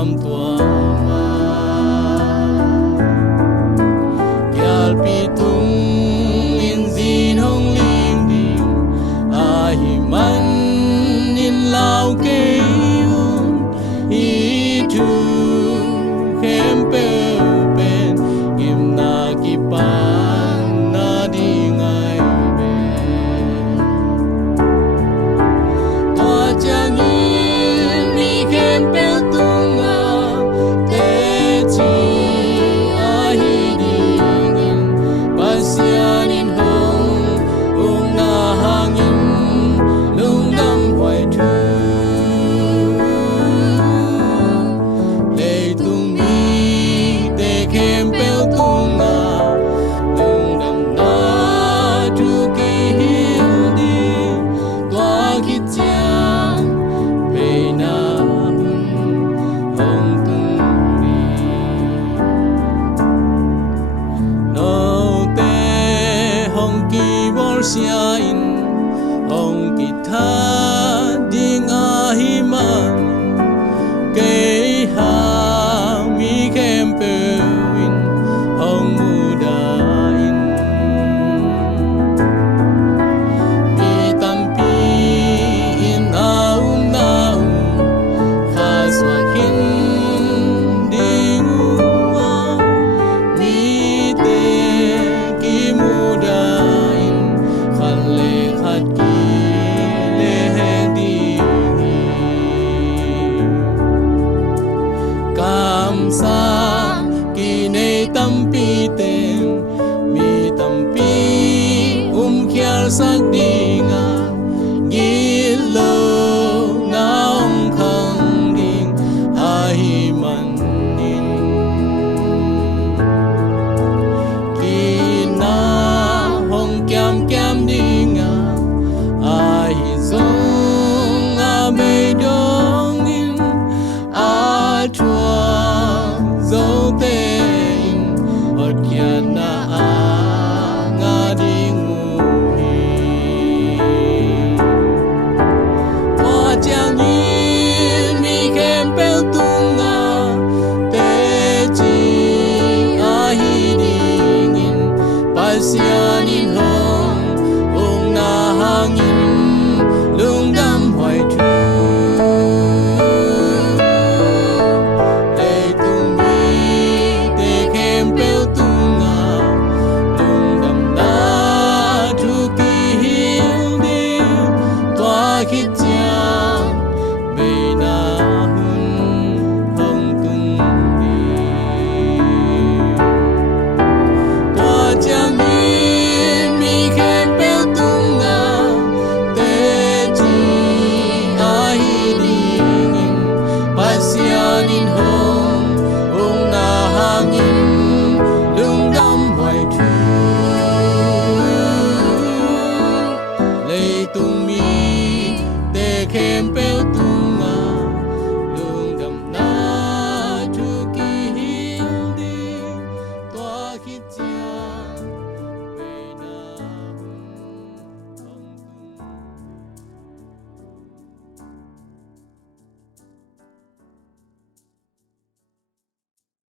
am tua ma yal pitung in zin hong ling ding a hi man in lao ke un i tu kem pe pen im na ki pan na ding ai be tua chang mi kem pe tung a te chi a hi ding in pasian in hong na hang in lung dam hoài thu lệ tung mi te kem pe tung a lung dam na tu ki hiu di tua ki chiang pe na hun hong tung mi no te hong ki bol sia in hong ki tha ding a hi man ke ha mi kem pe win hong mu da in mi tam pi in na kha swa kin ding a mi te ki mu da in khan le khat ki le he di kam sa